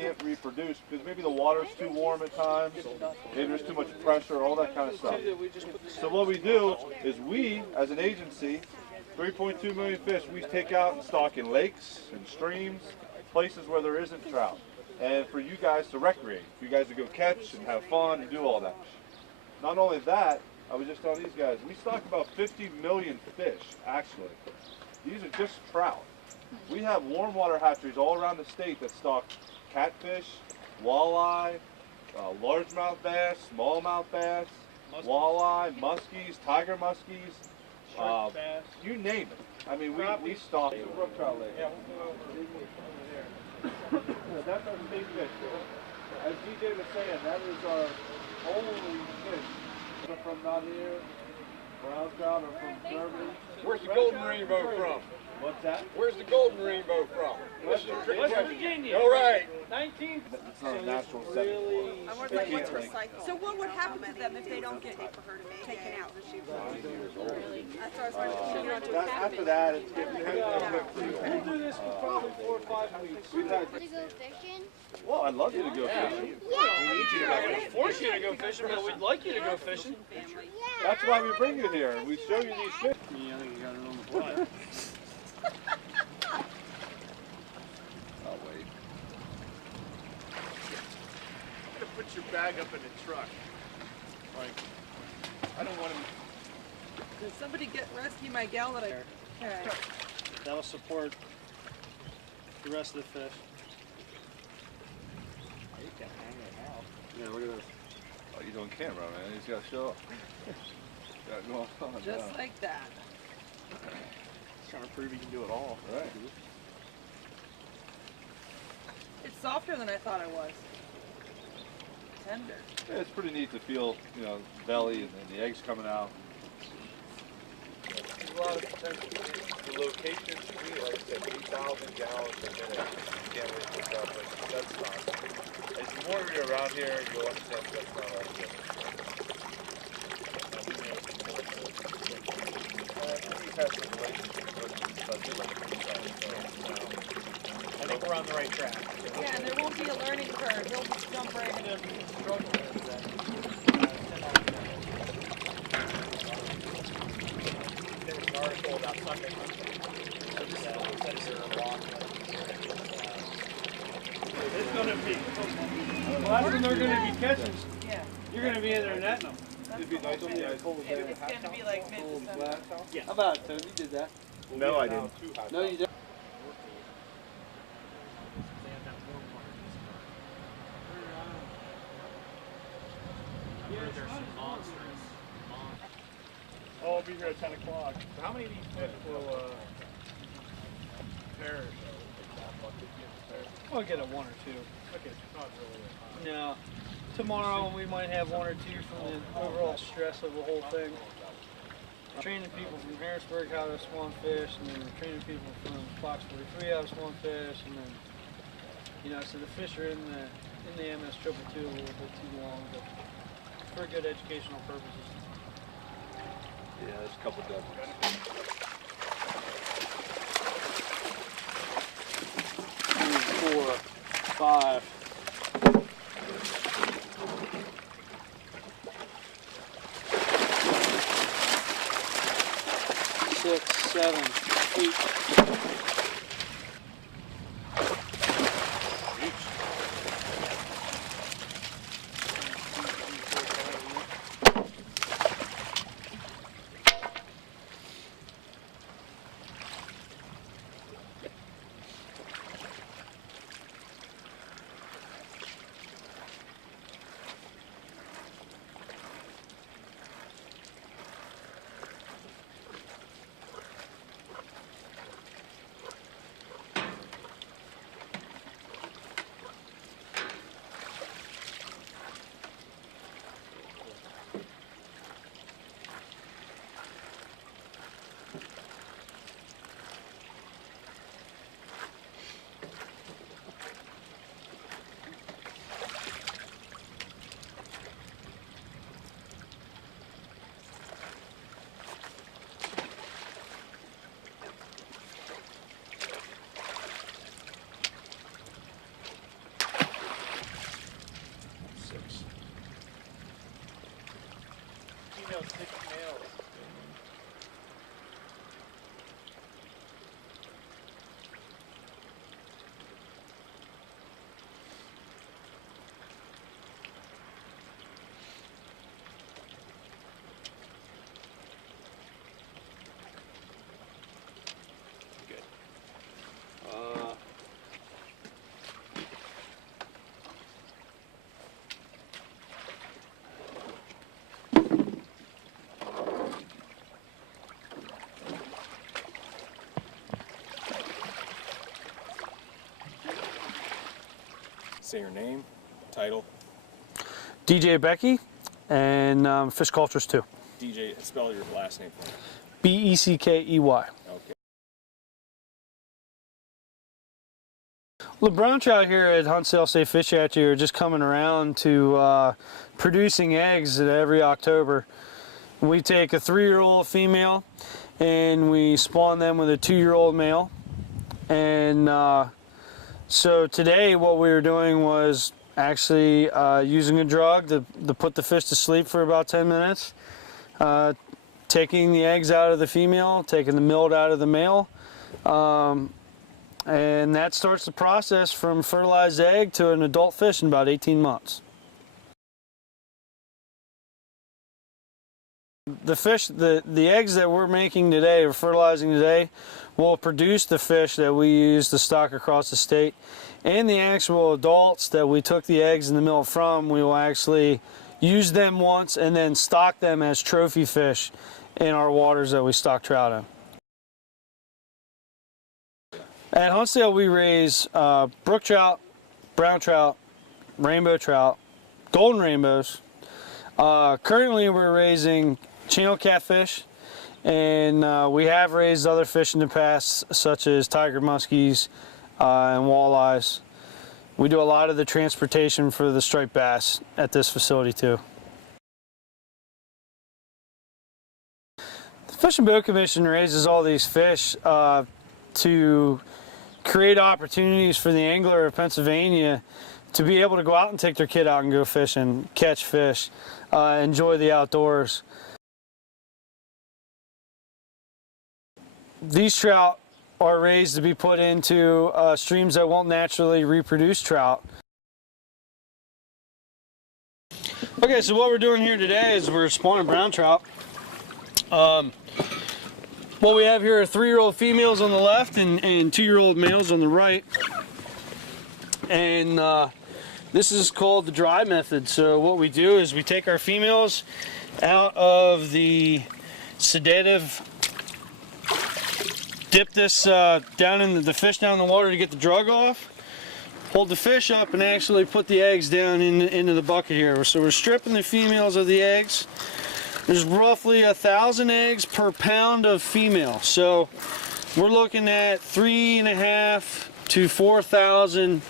can't reproduce because maybe the water's too warm at times, maybe there's too much pressure, all that kind of stuff. So what we do is we, as an agency, 3.2 million fish, we take out and stock in lakes and streams, places where there isn't trout. And for you guys to recreate, for you guys to go catch and have fun and do all that. Not only that, I was just telling these guys, we stock about 50 million fish, actually. These are just trout. We have warm water hatcheries all around the state that stock catfish, walleye, largemouth bass, smallmouth bass, walleye, muskies, tiger muskies, you name it. I mean, we stock the brook trout lake. Yeah, we'll go over there. That's our state fish. As DJ was saying, that is our only fish from Nadir, brown trout, or from Germany. Where's the golden rainbow from? What's that? Where's the golden rainbow from? West Virginia. All right. 19. It's not a natural setting. I wonder like what's recycled. So what would happen to them if they don't get taken out? After that, it's getting We'll do this for probably 4 or 5 weeks. Want to go fishing? Well, I'd love you to go fishing. We need you to go fishing. We'd force you to go fishing, but we'd like you to go fishing. That's why we bring you here. We show you these fish. Yeah, I think you got it on the fly. I'll wait. I'm gonna put your bag up in the truck. Like, I don't want to. Did somebody rescue my gal that I... Okay. That'll support the rest of the fish. You can hang it out. Yeah, look at this. Oh, he's on camera, man. He's got to show up. Got going on. Just like that. Trying to prove you can do it all. Right. It's softer than I thought it was. Tender. Yeah, it's pretty neat to feel, you know, belly and the eggs coming out. There's a lot of potential. The location to me, like I said, 8,000 gallons a minute. You can't wait to stuff, but that's not. As the more you're around here, you'll understand that's not all good. We've had some relationships with them, but they're like I think we're on the right track. Yeah, and there won't be a learning curve. He'll just jump right in. There was an article about Sunday hunting. It's going to be. Well, that's when they're going to be catching. Yeah. You're going to be in there netting them. It'd be nice if you guys hold it there. It's going to be like mid-December. Yeah. How about it, Tony? You did that. No, I didn't. No, you didn't. Oh, I'll be here at 10 o'clock. So how many of these fish will perish? We'll get a 1 or 2. Okay, not really. No. Tomorrow we might have 1 or 2 from the overall stress of the whole thing. Training people from Harrisburg how to swan fish, and then we're training people from Fox 43 how to swan fish, and then, you know, so the fish are in the MS 222 a little bit too long, but for good educational purposes. Yeah, there's a couple dead ones. 4, 5. 6, 7, 8. about 6 males. Say your name, title. DJ Becky, and fish cultures too. DJ, spell your last name for me. Beckey. Okay. The brown trout here at Huntsdale State Fish Hatchery are just coming around to producing eggs every October. We take a 3-year-old female and we spawn them with a 2-year-old male. And so today what we were doing was actually using a drug to put the fish to sleep for about 10 minutes, taking the eggs out of the female, taking the milk out of the male, and that starts the process from fertilized egg to an adult fish in about 18 months. The fish, the eggs that we're making today, or fertilizing today, will produce the fish that we use to stock across the state. And the actual adults that we took the eggs and the milk from, we will actually use them once and then stock them as trophy fish in our waters that we stock trout in. At Huntsdale we raise brook trout, brown trout, rainbow trout, golden rainbows. Currently we're raising channel catfish, and we have raised other fish in the past such as tiger muskies and walleyes. We do a lot of the transportation for the striped bass at this facility too. The Fish and Boat Commission raises all these fish to create opportunities for the angler of Pennsylvania to be able to go out and take their kid out and go fishing, catch fish, enjoy the outdoors. These trout are raised to be put into streams that won't naturally reproduce trout. Okay, so what we're doing here today is we're spawning brown trout. What we have here are 3-year-old females on the left and 2-year-old males on the right. And this is called the dry method. So what we do is we take our females out of the sedative, dip this down in the fish down in the water to get the drug off, hold the fish up and actually put the eggs down into the bucket here. So we're stripping the females of the eggs. There's roughly 1,000 eggs per pound of female. So we're looking at 3,500 to 4,000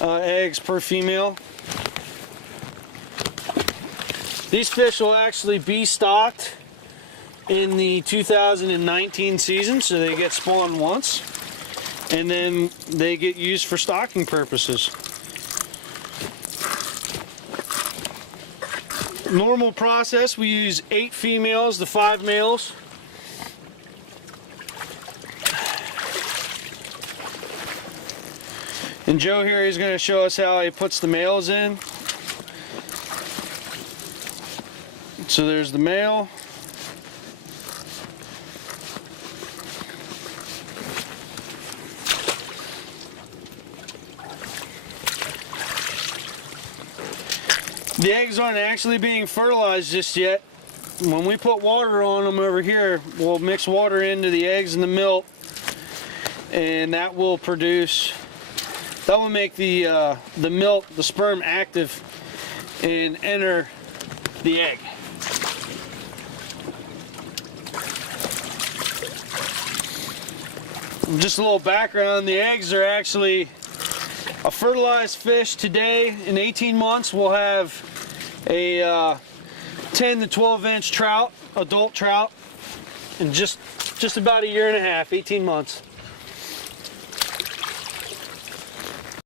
eggs per female. These fish will actually be stocked in the 2019 season, so they get spawned once and then they get used for stocking purposes. Normal process, we use 8 females to 5 males. And Joe here is going to show us how he puts the males in. So there's the male. The eggs aren't actually being fertilized just yet. When we put water on them over here, we'll mix water into the eggs and the milk, and that will produce, that will make the milk, the sperm, active and enter the egg. Just a little background, the eggs are actually a fertilized fish. Today, in 18 months, we'll have a 10 to 12 inch trout, adult trout, in just about a year and a half, 18 months.